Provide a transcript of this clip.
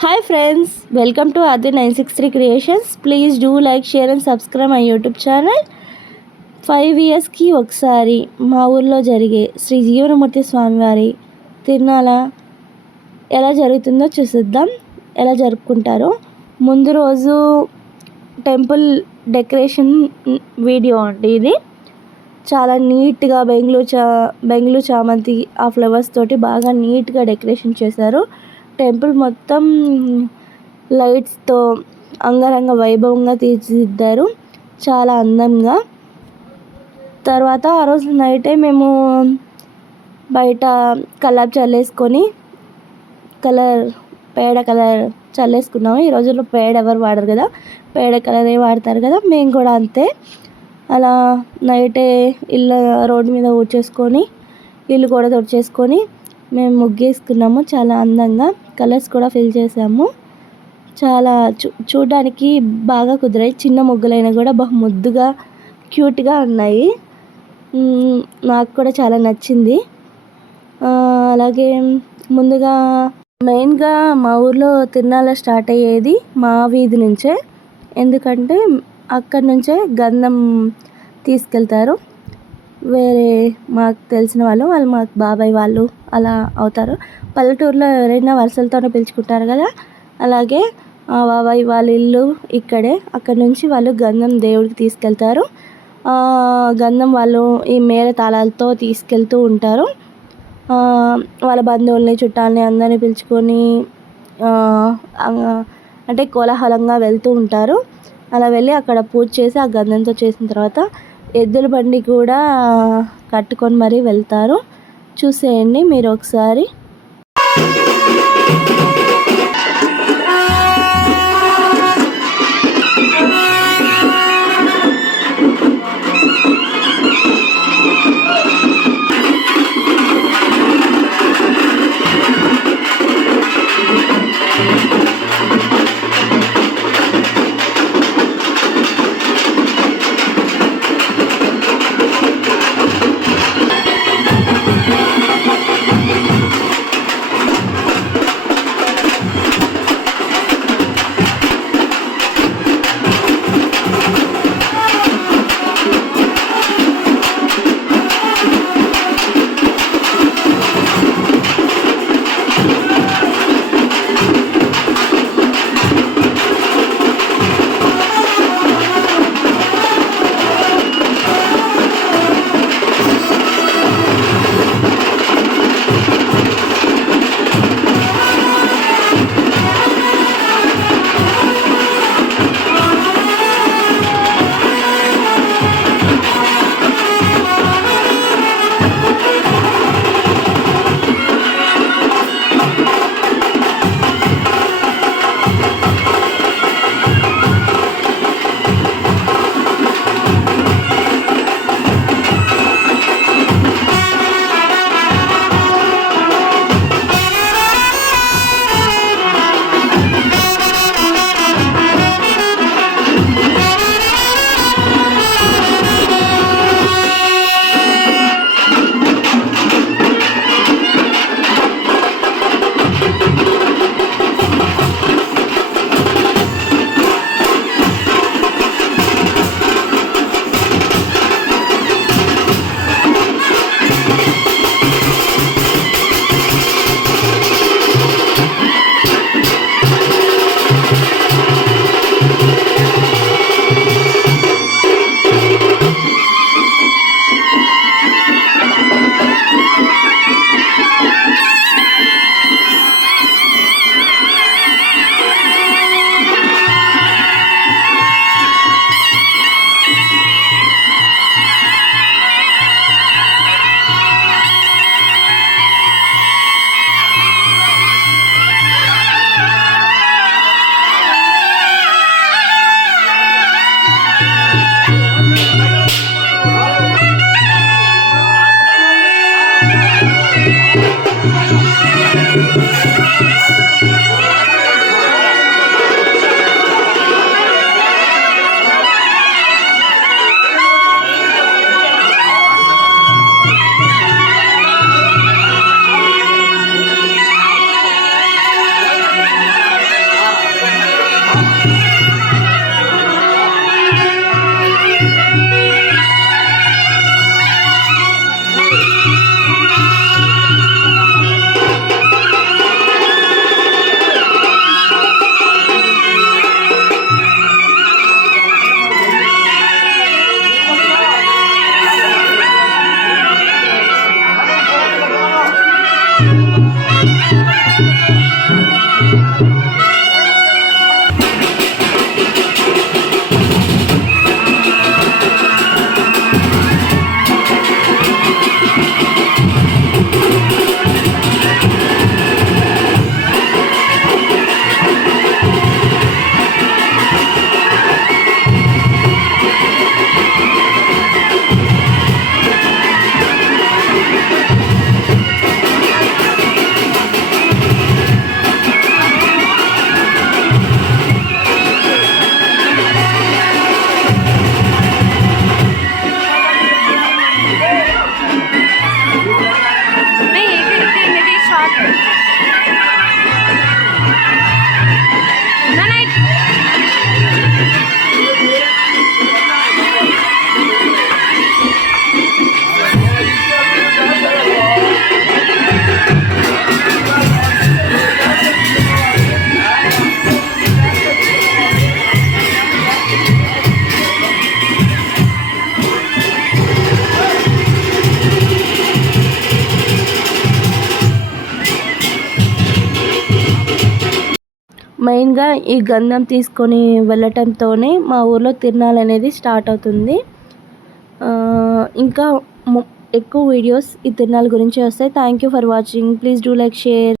Hi friends, welcome to Adi 963 Creations. Please do like, share and subscribe my YouTube channel. 5 yearsకి ఒకసారి మా ఊర్లో జరిగే శ్రీ జీవనమూర్తి స్వామివారి తిరునాళ ఎలా జరుగుతుందో చూసిద్దాం. ఎలా జరుపుకుంటారో ముందు రోజు టెంపుల్ డెకరేషన్ వీడియో అండి ఇది. చాలా నీట్గా బెంగళూరు చామంతి ఆ ఫ్లవర్స్ తోటి బాగా నీట్గా డెకరేషన్ చేశారు. టెంపుల్ మొత్తం లైట్స్తో అంగరంగ వైభవంగా తీర్చిదిద్దారు, చాలా అందంగా. తర్వాత ఆ రోజు నైటే మేము బయట కల్లాపు చల్లేసుకొని పేడ కలర్ చల్లేసుకున్నాము. ఈ రోజుల్లో పేడ ఎవరు వాడరు కదా, పేడ కలరే వాడతారు కదా, మేము కూడా అంతే. అలా నైటే రోడ్డు మీద ఊడ్చేసుకొని ఇల్లు కూడా తుడిచేసుకొని మేము ముగ్గేసుకున్నాము. చాలా అందంగా కలర్స్ కూడా ఫిల్ చేసాము. చాలా చూడడానికి బాగా కుదిరాయి. చిన్న ముగ్గులైనా కూడా ముద్దుగా క్యూట్గా ఉన్నాయి. నాకు కూడా చాలా నచ్చింది. అలాగే ముందుగా మెయిన్గా మా ఊర్లో తిరునాళ్ళ స్టార్ట్ అయ్యేది మా వీధి నుంచే. ఎందుకంటే అక్కడి నుంచే గంధం తీసుకెళ్తారు. వేరే మాకు తెలిసిన వాళ్ళు మాకు బాబాయ్ వాళ్ళు అలా అవుతారు. పల్లెటూరులో ఎవరైనా వరుసలతోనే పిలుచుకుంటారు కదా, అలాగే బాబాయ్ వాళ్ళ ఇల్లు ఇక్కడే. అక్కడి నుంచి వాళ్ళు గంధం దేవుడికి తీసుకెళ్తారు. గంధం వాళ్ళు ఈ మేళ తాళాలతో తీసుకెళ్తూ ఉంటారు. వాళ్ళ బంధువుల్ని చుట్టాలని అందరినీ పిలుచుకొని అంటే కోలాహలంగా వెళ్తూ ఉంటారు. అలా వెళ్ళి అక్కడ పూజ చేసి ఆ గంధంతో చేసిన తర్వాత ఎద్దుల బండి కూడా కట్టుకొని మరీ వెళ్తారు. చూసేయండి మీరు ఒకసారి. మెయిన్గా ఈ గంధం తీసుకొని వెళ్ళటంతోనే మా ఊర్లో తిరునాళ్ళు అనేది స్టార్ట్ అవుతుంది. ఇంకా ఎక్కువ వీడియోస్ ఈ తిరునాళ్ళ గురించి వస్తాయి. Thank you for watching. Please do like, share.